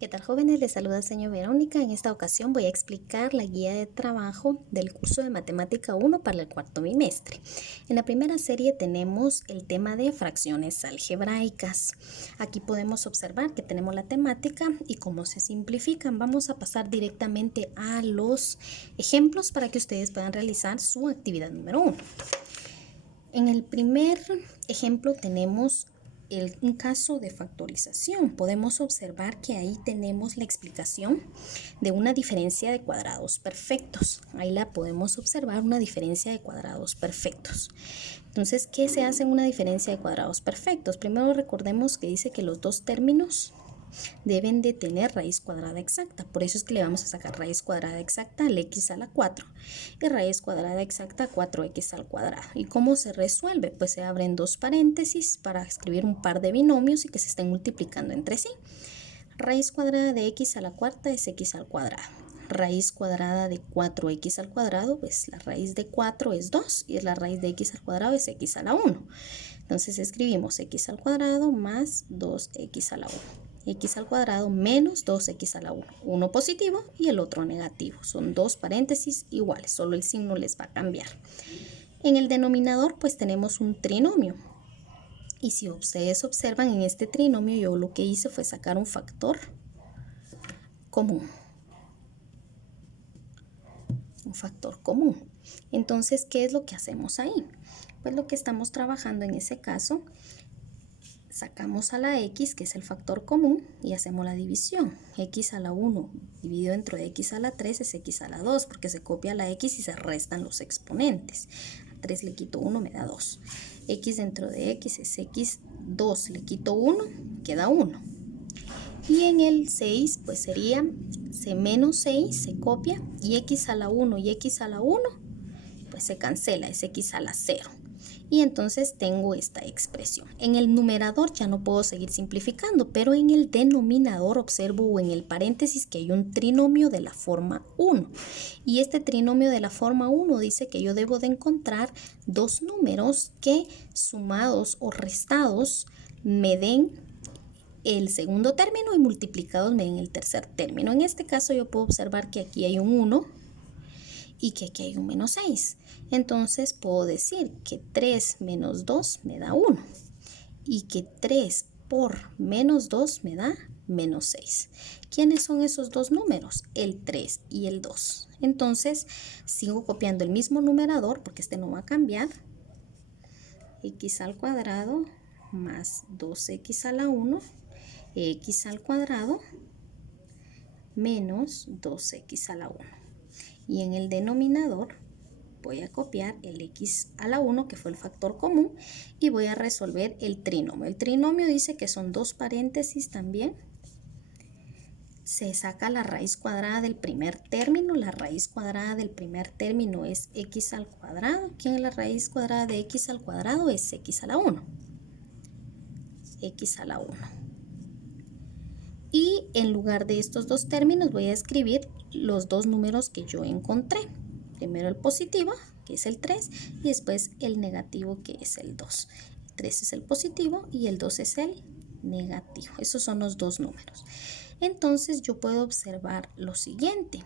¿Qué tal, jóvenes? Les saluda señor Verónica. En esta ocasión voy a explicar la guía de trabajo del curso de Matemática 1 para el cuarto bimestre. En la primera serie tenemos el tema de fracciones algebraicas. Aquí podemos observar que tenemos la temática y cómo se simplifican. Vamos a pasar directamente a los ejemplos para que ustedes puedan realizar su actividad número 1. En el primer ejemplo tenemos un caso de factorización. Podemos observar que ahí tenemos la explicación de una diferencia de cuadrados perfectos. Ahí la podemos observar, una diferencia de cuadrados perfectos. Entonces, ¿qué se hace en una diferencia de cuadrados perfectos? Primero recordemos que dice que los dos términos deben de tener raíz cuadrada exacta. Por eso es que le vamos a sacar raíz cuadrada exacta al x a la 4 y raíz cuadrada exacta a 4x al cuadrado. ¿Y cómo se resuelve? Pues se abren dos paréntesis para escribir un par de binomios y que se estén multiplicando entre sí. Raíz cuadrada de x a la cuarta es x al cuadrado. Raíz cuadrada de 4x al cuadrado, pues la raíz de 4 es 2 y la raíz de x al cuadrado es x a la 1. Entonces escribimos x al cuadrado más 2x a la 1. X al cuadrado menos 2x a la 1. Uno positivo y el otro negativo. Son dos paréntesis iguales, solo el signo les va a cambiar. En el denominador pues tenemos un trinomio. Y si ustedes observan en este trinomio, yo lo que hice fue sacar un factor común. Un factor común. Entonces, ¿qué es lo que hacemos ahí? Pues lo que estamos trabajando en ese caso, sacamos a la x, que es el factor común, y hacemos la división. X a la 1 dividido entre x a la 3 es x a la 2, porque se copia la x y se restan los exponentes. A 3 le quito 1, me da 2. X dentro de x es x2, le quito 1, queda 1. Y en el 6, pues sería c menos 6, se copia, y x a la 1 y x a la 1, pues se cancela, es x a la 0. Y entonces tengo esta expresión. En el numerador ya no puedo seguir simplificando, pero en el denominador observo o en el paréntesis que hay un trinomio de la forma 1. Y este trinomio de la forma 1 dice que yo debo de encontrar dos números que sumados o restados me den el segundo término y multiplicados me den el tercer término. En este caso yo puedo observar que aquí hay un 1 y que aquí hay un menos 6. Entonces puedo decir que 3 menos 2 me da 1 y que 3 por menos 2 me da menos 6. ¿Quiénes son esos dos números? El 3 y el 2. Entonces sigo copiando el mismo numerador porque este no va a cambiar. X al cuadrado más 2x a la 1, x al cuadrado menos 2x a la 1. Y en el denominador voy a copiar el x a la 1, que fue el factor común, y voy a resolver el trinomio. El trinomio dice que son dos paréntesis también. Se saca la raíz cuadrada del primer término. La raíz cuadrada del primer término es x al cuadrado. ¿Quién es la raíz cuadrada de x al cuadrado? Es x a la 1. X a la 1. Y en lugar de estos dos términos voy a escribir los dos números que yo encontré. Primero el positivo, que es el 3, y después el negativo, que es el 2. El 3 es el positivo y el 2 es el negativo. Esos son los dos números. Entonces yo puedo observar lo siguiente,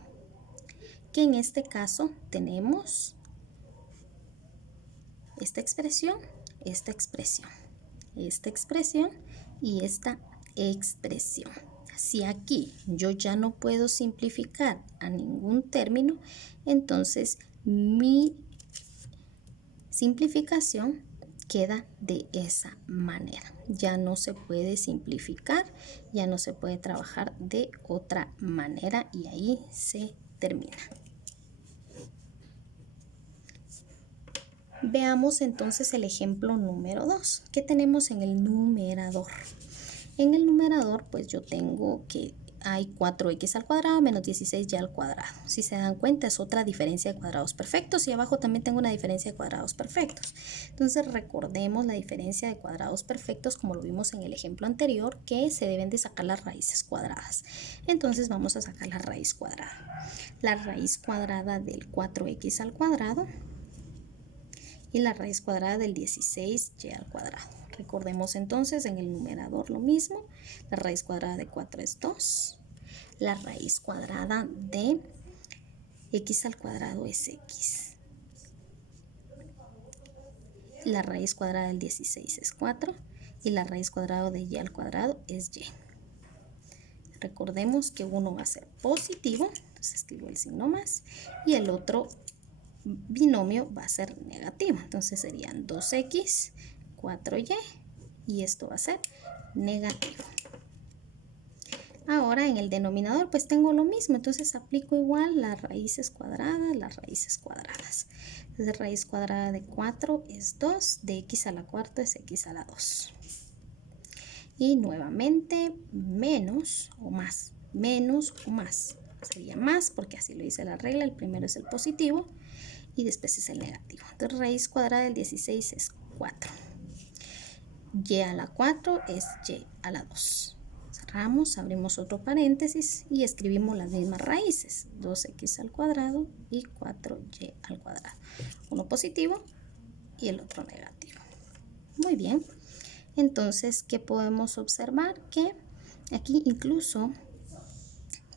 que en este caso tenemos esta expresión, esta expresión, esta expresión y esta expresión. Si aquí yo ya no puedo simplificar a ningún término, entonces mi simplificación queda de esa manera. Ya no se puede simplificar, ya no se puede trabajar de otra manera y ahí se termina. Veamos entonces el ejemplo número 2. ¿Qué tenemos en el numerador? En el numerador, pues yo tengo que hay 4x al cuadrado menos 16y al cuadrado. Si se dan cuenta, es otra diferencia de cuadrados perfectos y abajo también tengo una diferencia de cuadrados perfectos. Entonces recordemos la diferencia de cuadrados perfectos como lo vimos en el ejemplo anterior, que se deben de sacar las raíces cuadradas. Entonces vamos a sacar la raíz cuadrada. La raíz cuadrada del 4x al cuadrado y la raíz cuadrada del 16y al cuadrado. Recordemos entonces en el numerador lo mismo. La raíz cuadrada de 4 es 2 la raíz cuadrada de x al cuadrado es x. La raíz cuadrada del 16 es 4 y la raíz cuadrada de y al cuadrado es y. Recordemos que uno va a ser positivo, entonces escribo el signo más, y el otro binomio va a ser negativo, entonces serían 2x, 4y, y esto va a ser negativo. Ahora en el denominador pues tengo lo mismo, entonces aplico igual las raíces cuadradas, Entonces raíz cuadrada de 4 es 2, de x a la cuarta es x a la 2. Y nuevamente menos o más, sería más porque así lo dice la regla, el primero es el positivo y después es el negativo. Entonces raíz cuadrada del 16 es 4. Y a la 4 es y a la 2. Cerramos, abrimos otro paréntesis y escribimos las mismas raíces. 2x al cuadrado y 4y al cuadrado. Uno positivo y el otro negativo. Muy bien. Entonces, ¿qué podemos observar? Que aquí incluso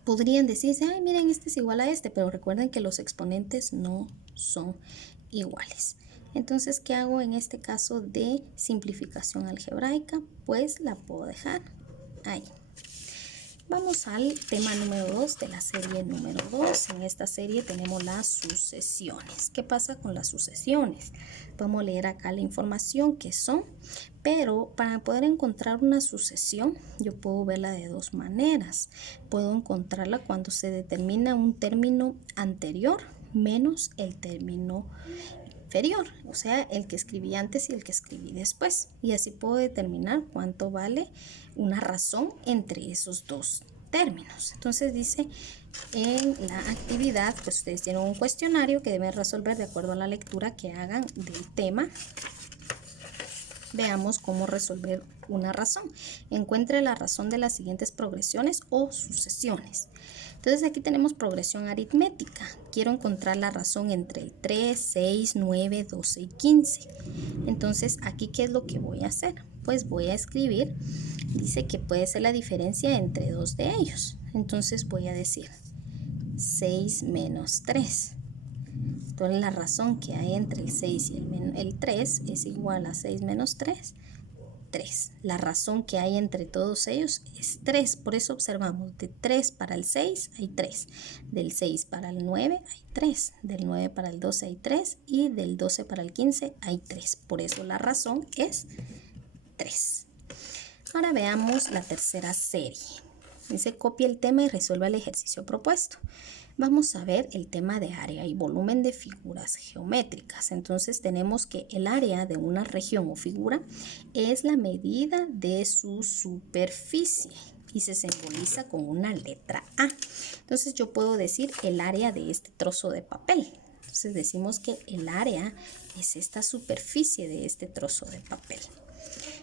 podrían decirse, ay, miren, este es igual a este, pero recuerden que los exponentes no son iguales. Entonces, ¿qué hago en este caso de simplificación algebraica? Pues la puedo dejar ahí. Vamos al tema número 2 de la serie número 2. En esta serie tenemos las sucesiones. ¿Qué pasa con las sucesiones? Vamos a leer acá la información que son, pero para poder encontrar una sucesión, yo puedo verla de dos maneras. Puedo encontrarla cuando se determina un término anterior menos el término inferior, o sea, el que escribí antes y el que escribí después. Y así puedo determinar cuánto vale una razón entre esos dos términos. Entonces dice en la actividad, pues ustedes tienen un cuestionario que deben resolver de acuerdo a la lectura que hagan del tema. Veamos cómo resolver una razón. Encuentre la razón de las siguientes progresiones o sucesiones. Entonces aquí tenemos progresión aritmética. Quiero encontrar la razón entre 3, 6, 9, 12 y 15. Entonces aquí, ¿qué es lo que voy a hacer? Pues voy a escribir, dice que puede ser la diferencia entre dos de ellos. Entonces voy a decir 6 menos 3. Entonces la razón que hay entre el 6 y el 3 es igual a 6 menos 3. 3. La razón que hay entre todos ellos es 3. Por eso observamos, de 3 para el 6 hay 3. Del 6 para el 9 hay 3. Del 9 para el 12 hay 3. Y del 12 para el 15 hay 3. Por eso la razón es 3. Ahora veamos la tercera serie. Dice, copia el tema y resuelva el ejercicio propuesto. Vamos a ver el tema de área y volumen de figuras geométricas. Entonces tenemos que el área de una región o figura es la medida de su superficie y se simboliza con una letra A. Entonces yo puedo decir el área de este trozo de papel. Entonces decimos que el área es esta superficie de este trozo de papel.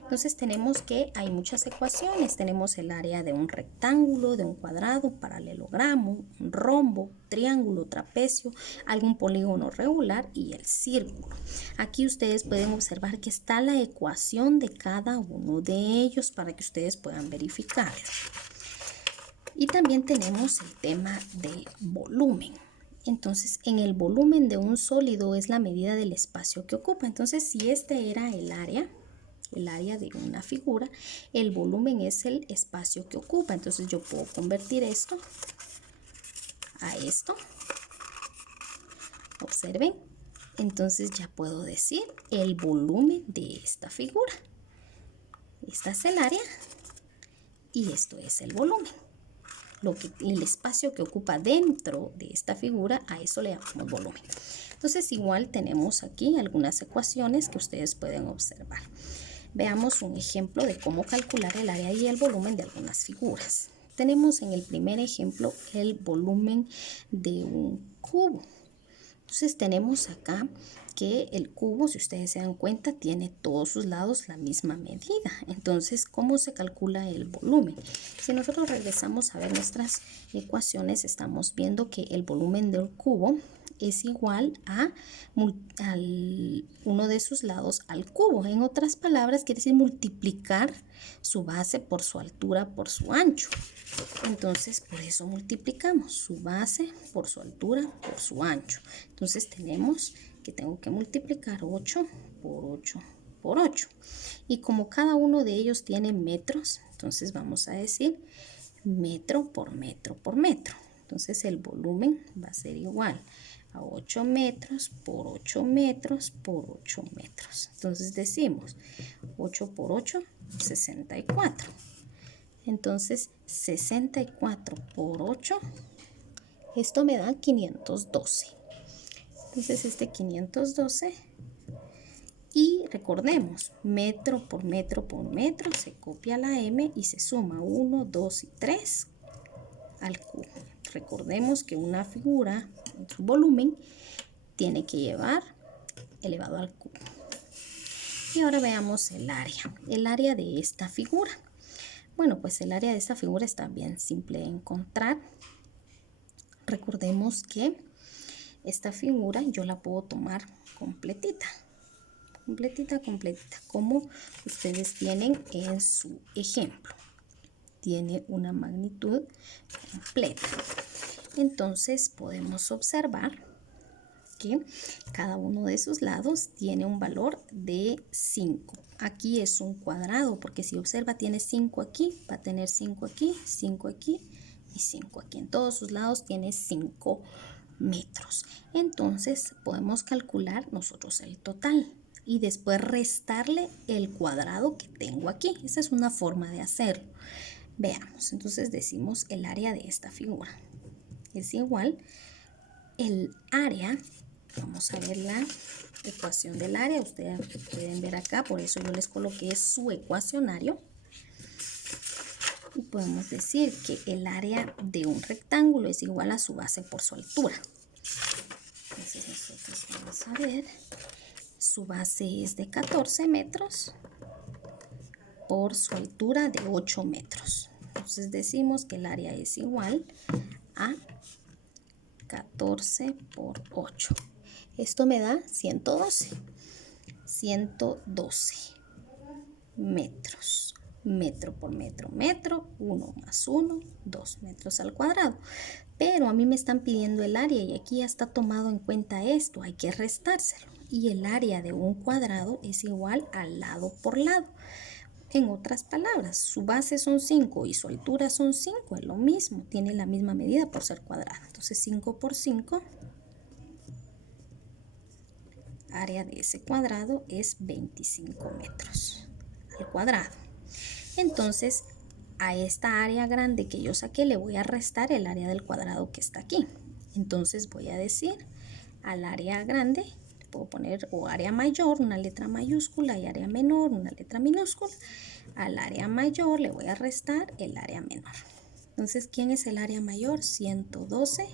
Entonces tenemos que hay muchas ecuaciones. Tenemos el área de un rectángulo, de un cuadrado, un paralelogramo, un rombo, triángulo, trapecio, algún polígono regular y el círculo. Aquí ustedes pueden observar que está la ecuación de cada uno de ellos para que ustedes puedan verificarlo. Y también tenemos el tema del volumen. Entonces, en el volumen de un sólido es la medida del espacio que ocupa. Entonces, si este era el área de una figura, el volumen es el espacio que ocupa. Entonces yo puedo convertir esto a esto. Observen. Entonces ya puedo decir el volumen de esta figura. Esta es el área y esto es el volumen. El espacio que ocupa dentro de esta figura, a eso le llamamos volumen. Entonces igual tenemos aquí algunas ecuaciones que ustedes pueden observar. Veamos un ejemplo de cómo calcular el área y el volumen de algunas figuras. Tenemos en el primer ejemplo el volumen de un cubo. Entonces tenemos acá que el cubo, si ustedes se dan cuenta, tiene todos sus lados la misma medida. Entonces, ¿cómo se calcula el volumen? Si nosotros regresamos a ver nuestras ecuaciones, estamos viendo que el volumen del cubo es igual a uno de sus lados al cubo. En otras palabras, quiere decir multiplicar su base por su altura por su ancho. Entonces, por eso multiplicamos su base por su altura por su ancho. Entonces, tenemos que tengo que multiplicar 8 por 8 por 8. Y como cada uno de ellos tiene metros, entonces vamos a decir metro por metro por metro. Entonces, el volumen va a ser igual a 8 metros por 8 metros por 8 metros. Entonces, decimos 8 por 8, 64. Entonces, 64 por 8, esto me da 512. Entonces, este 512, y recordemos, metro por metro por metro, se copia la M y se suma 1, 2 y 3 al cubo. Recordemos que una figura, su volumen, tiene que llevar elevado al cubo. Y ahora veamos el área. El área de esta figura. Bueno, pues el área de esta figura está bien simple de encontrar. Recordemos que esta figura yo la puedo tomar completita, como ustedes tienen en su ejemplo. Tiene una magnitud completa. Entonces podemos observar que cada uno de sus lados tiene un valor de 5. Aquí es un cuadrado, porque si observa tiene 5 aquí, va a tener 5 aquí, 5 aquí y 5 aquí. En todos sus lados tiene 5 metros. Entonces podemos calcular nosotros el total y después restarle el cuadrado que tengo aquí. Esa es una forma de hacerlo. Veamos, entonces decimos el área de esta figura es igual el área. Vamos a ver la ecuación del área. Ustedes pueden ver acá, por eso yo les coloqué su ecuacionario. Y podemos decir que el área de un rectángulo es igual a su base por su altura. Entonces nosotros vamos a ver, su base es de 14 metros por su altura de 8 metros. Entonces decimos que el área es igual a 14 por 8. Esto me da 112 metros. Metro por metro, metro, 1 más 1, 2 metros al cuadrado. Pero a mí me están pidiendo el área y aquí ya está tomado en cuenta esto, hay que restárselo. Y el área de un cuadrado es igual al lado por lado. En otras palabras, su base son 5 y su altura son 5, es lo mismo, tiene la misma medida por ser cuadrado. Entonces 5 por 5, área de ese cuadrado es 25 metros al cuadrado. Entonces, a esta área grande que yo saqué le voy a restar el área del cuadrado que está aquí. Entonces voy a decir al área grande, puedo poner o área mayor, una letra mayúscula, y área menor, una letra minúscula. Al área mayor le voy a restar el área menor. Entonces, ¿quién es el área mayor? 112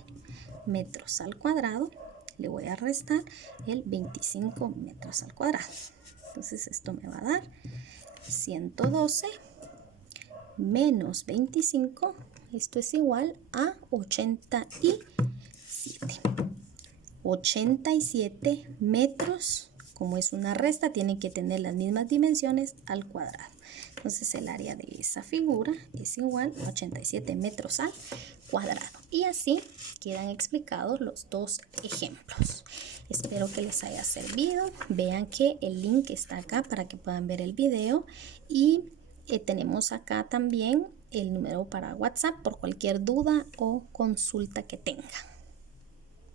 metros al cuadrado. Le voy a restar el 25 metros al cuadrado. Entonces, esto me va a dar 112 menos 25. Esto es igual a 87. 87 metros, como es una resta, tienen que tener las mismas dimensiones al cuadrado. Entonces el área de esa figura es igual a 87 metros al cuadrado. Y así quedan explicados los dos ejemplos. Espero que les haya servido. Vean que el link está acá para que puedan ver el video. Y tenemos acá también el número para WhatsApp por cualquier duda o consulta que tengan.